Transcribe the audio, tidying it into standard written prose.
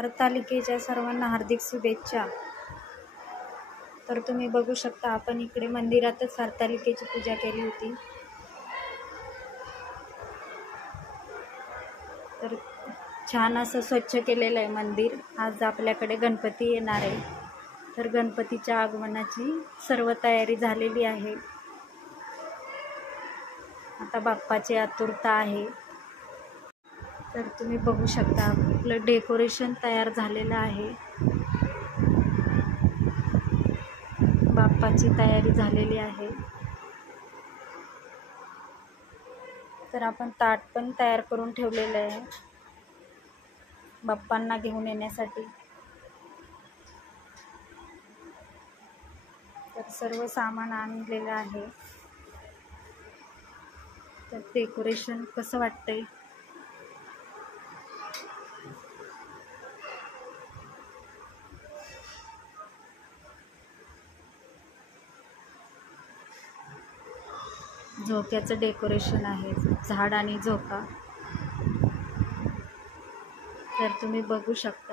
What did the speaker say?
हरतालिकेच्या सर्वांना हार्दिक शुभेच्छा। तर तुम्ही बघू शकता आपण इकडे मंदिरातच हरतालिकेची पूजा केली होती। तर छान असं स्वच्छ केलेलं आहे मंदिर। आज आपल्याकडे गणपती येणार आहे, तर गणपतीच्या आगमनाची सर्व तयारी झालेली आहे। आता बाप्पाची आतुरता आहे। तर तुम्ही बघू शकता आपलं डेकोरेशन तयार झालेलं आहे। बाप्पाची तयारी झालेली आहे। तर आपण ताट पण तयार करून ठेवलेलं आहे बाप्पांना घेऊन येण्यासाठी। तर सर्व सामान आणलेलं आहे। तर डेकोरेशन कसं वाटतंय? झोक्याचं डेकोरेशन आहे, झाड आणि झोका। तर तुम्ही बघू शकता।